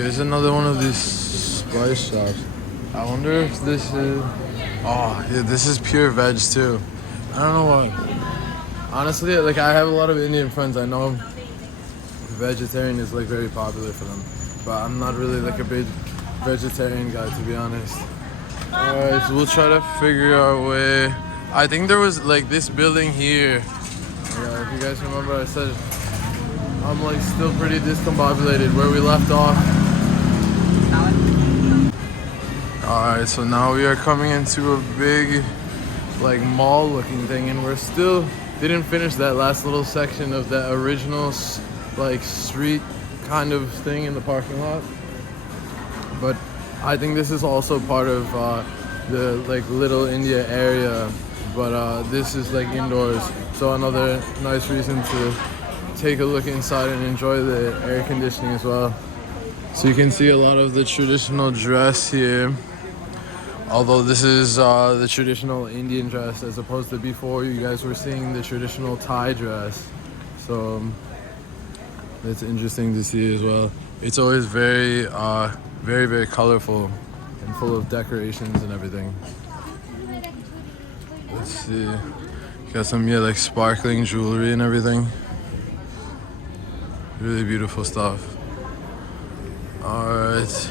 Here's another one of these spice shops. I wonder if this is... Oh, yeah, this is pure veg too. I don't know why. Honestly, like I have a lot of Indian friends. I know vegetarian is like very popular for them. But I'm not really like a big vegetarian guy, to be honest. Alright, so we'll try to figure our way. I think there was like this building here. Yeah, if you guys remember, I said I'm like still pretty discombobulated where we left off. Alright, so now we are coming into a big like mall looking thing, and we're still didn't finish that last little section of that original like street kind of thing in the parking lot. But I think this is also part of the like Little India area, but this is like indoors, so another nice reason to take a look inside and enjoy the air conditioning as well. So you can see a lot of the traditional dress here, although this is the traditional Indian dress as opposed to before you guys were seeing the traditional Thai dress. So it's interesting to see as well. It's always very very colorful and full of decorations and everything. Let's see, got some like sparkling jewelry and everything. Really beautiful stuff. Alright,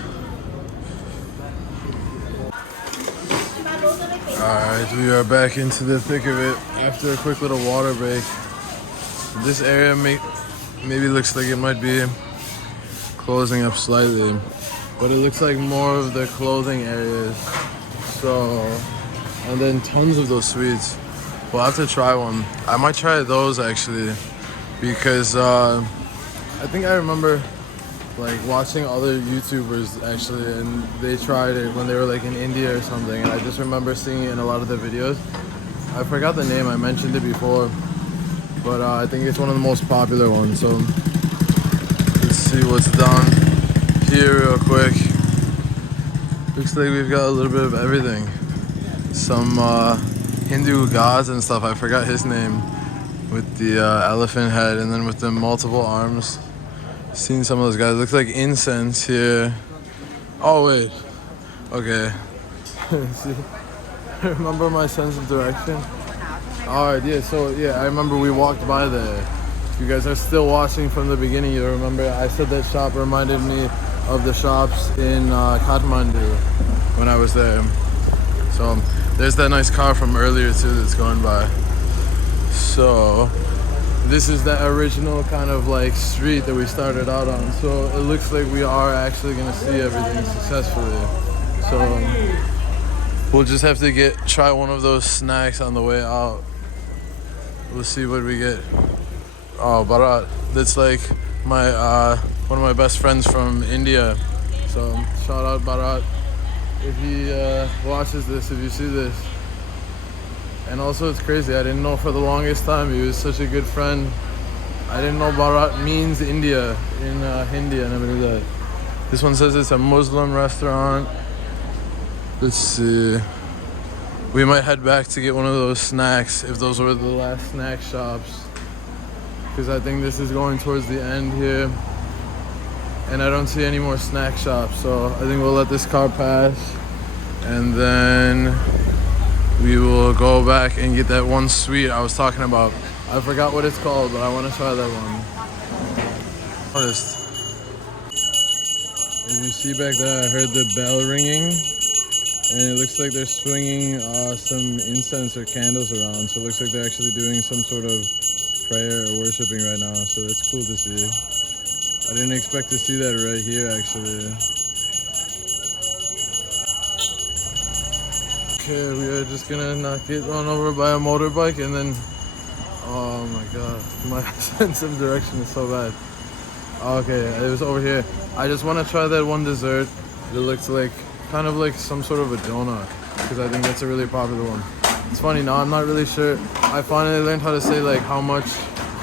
we are back into the thick of it after a quick little water break. This area maybe looks like it might be closing up slightly, but it looks like more of the clothing areas. So, and then tons of those sweets. We'll have to try one. I might try those actually, because I think I remember like watching other YouTubers actually, and they tried it when they were like in India or something, and I just remember seeing it in a lot of their videos. I forgot the name, I mentioned it before, but I think it's one of the most popular ones. So let's see what's down here real quick. Looks like we've got a little bit of everything. Some Hindu gods and stuff. I forgot his name, with the elephant head and then with the multiple arms. Seen some of those guys. Looks like incense here. Oh wait, okay. See, remember my sense of direction? Alright, yeah, so yeah, I remember we walked by there. If you guys are still watching from the beginning, you'll remember I said that shop reminded me of the shops in Kathmandu when I was there. So there's that nice car from earlier too that's going by. So this is that original kind of like street that we started out on. So it looks like we are actually gonna see everything successfully. So we'll just have to try one of those snacks on the way out. We'll see what we get. Oh, Bharat, that's like my one of my best friends from India. So shout out Bharat if he watches this, if you see this. And also it's crazy, I didn't know for the longest time, he was such a good friend. I didn't know Bharat means India in Hindi, I never knew that. This one says it's a Muslim restaurant. Let's see. We might head back to get one of those snacks if those were the last snack shops, because I think this is going towards the end here and I don't see any more snack shops. So I think we'll let this car pass and then we will go back and get that one sweet I was talking about. I forgot what it's called, but I want to try that one. If you see back there, I heard the bell ringing, and it looks like they're swinging some incense or candles around. So it looks like they're actually doing some sort of prayer or worshiping right now. So that's cool to see. I didn't expect to see that right here actually. Okay, we are just gonna not get run over by a motorbike, and then, oh my god, my sense of direction is so bad. Okay, it was over here. I just want to try that one dessert. It looks like kind of like some sort of a donut, because I think that's a really popular one. It's funny, now I'm not really sure. I finally learned how to say like how much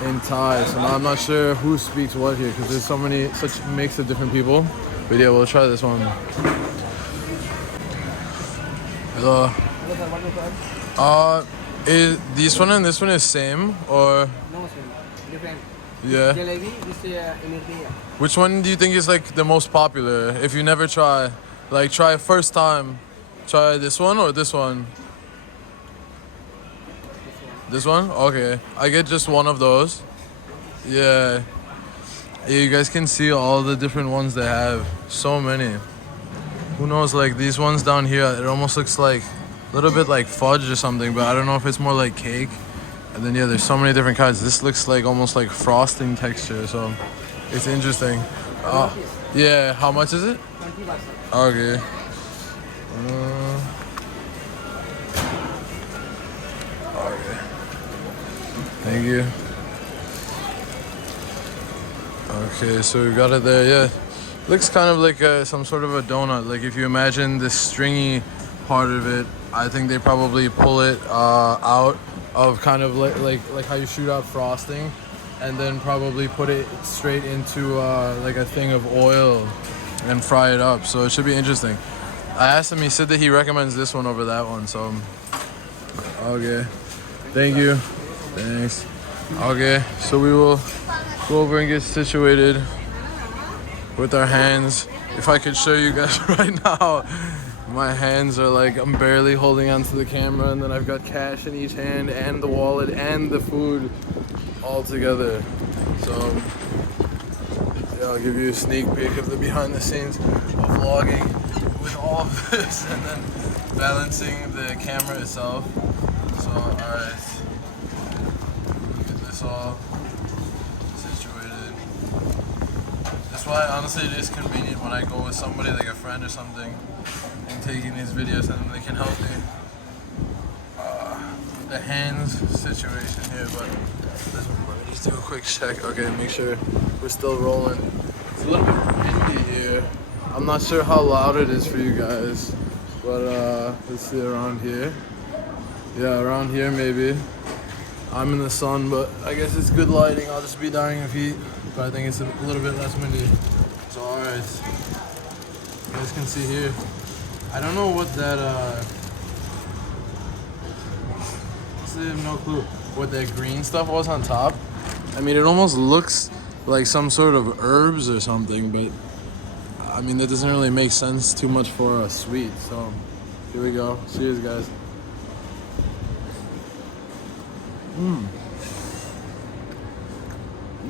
in Thai, so now I'm not sure who speaks what here, because there's such mix of different people. But yeah, we'll try this one. Hello. Is this one and this one is same or? No, same. Different. Yeah. Jalebi, this is Immersion. Which one do you think is like the most popular? If you never try, like try first time, try this one or this one? This one? Okay. I get just one of those. Yeah. Yeah, you guys can see all the different ones they have. So many. Who knows, like these ones down here, it almost looks like a little bit like fudge or something, but I don't know if it's more like cake. And then yeah, there's so many different kinds. This looks like almost like frosting texture, so it's interesting. Yeah, how much is it? 20 baht. Okay. Okay. Thank you. Okay, so we got it there, yeah. Looks kind of like some sort of a donut. Like if you imagine the stringy part of it, I think they probably pull it out of kind of like how you shoot out frosting, and then probably put it straight into like a thing of oil and fry it up. So it should be interesting. I asked him, he said that he recommends this one over that one, so okay. Thank you. Thanks. Okay, so we will go over and get situated with our hands. If I could show you guys right now, my hands are like, I'm barely holding onto the camera, and then I've got cash in each hand and the wallet and the food all together. So yeah, I'll give you a sneak peek of the behind the scenes of vlogging with all of this and then balancing the camera itself. So alright, get this all situated. That's why honestly it is convenient when I go with somebody like a friend or something and taking these videos, and they can help me with the hands situation here. But let me just do a quick check. Okay, make sure we're still rolling. It's a little bit windy here. I'm not sure how loud it is for you guys, but let's see around here. Yeah, around here maybe. I'm in the sun, but I guess it's good lighting. I'll just be dying of heat, but I think it's a little bit less windy. So alright, you guys can see here. I don't know what that I have no clue what that green stuff was on top. I mean, it almost looks like some sort of herbs or something, but I mean, that doesn't really make sense too much for a sweet. So here we go. Cheers, guys.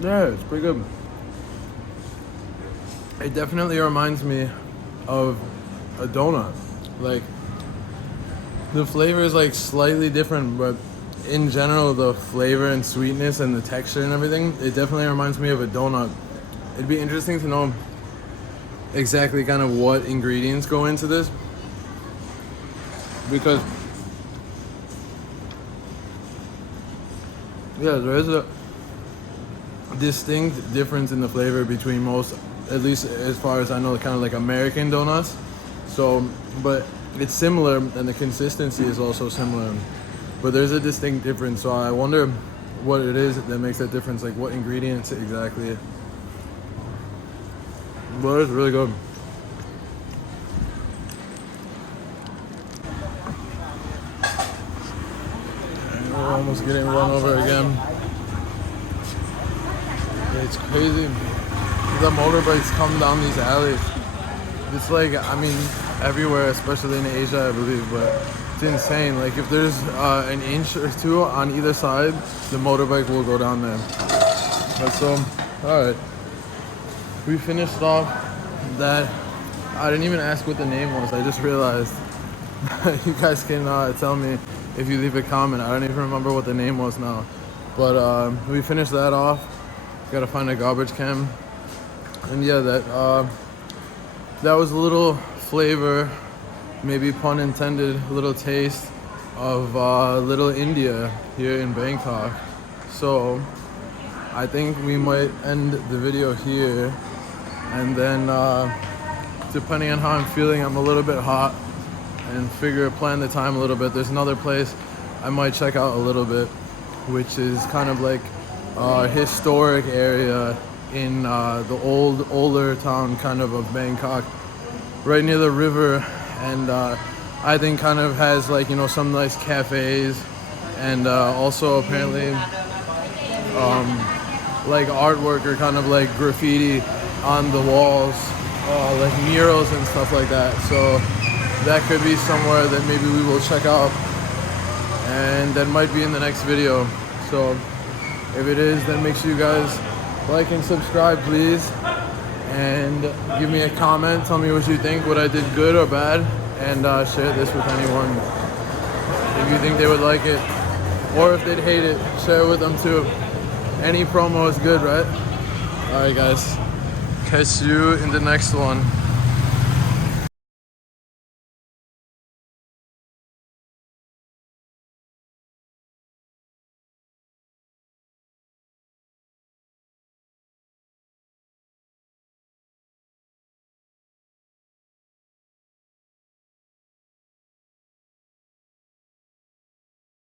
Yeah, it's pretty good. It definitely reminds me of a donut. Like the flavor is like slightly different, but in general the flavor and sweetness and the texture and everything, it definitely reminds me of a donut. It'd be interesting to know exactly kind of what ingredients go into this, because yeah, there is a distinct difference in the flavor between most, at least as far as I know, kind of like American donuts. So, but it's similar and the consistency is also similar, but there's a distinct difference. So I wonder what it is that makes that difference, like what ingredients exactly. But it's really good. And we're almost getting run over again. It's crazy. The motorbikes come down these alleys. It's like, I mean, everywhere, especially in Asia, I believe, but it's insane. Like if there's an inch or two on either side, the motorbike will go down there. But so, all right. We finished off that. I didn't even ask what the name was. I just realized. You guys can tell me if you leave a comment. I don't even remember what the name was now. But we finished that off. Gotta find a garbage can. And yeah, that was a little flavor, maybe pun intended, a little taste of Little India here in Bangkok. So I think we might end the video here, and then depending on how I'm feeling, I'm a little bit hot, and plan the time a little bit. There's another place I might check out a little bit, which is kind of like a historic area in the older town kind of Bangkok, right near the river, and I think kind of has like, you know, some nice cafes, and also apparently like artwork or kind of like graffiti on the walls, like murals and stuff like that. So that could be somewhere that maybe we will check out, and that might be in the next video. So if it is, then make sure you guys like and subscribe, please, and give me a comment. Tell me what you think, what I did good or bad, and share this with anyone if you think they would like it, or if they'd hate it, share it with them too. Any promo is good, right? Alright guys, catch you in the next one.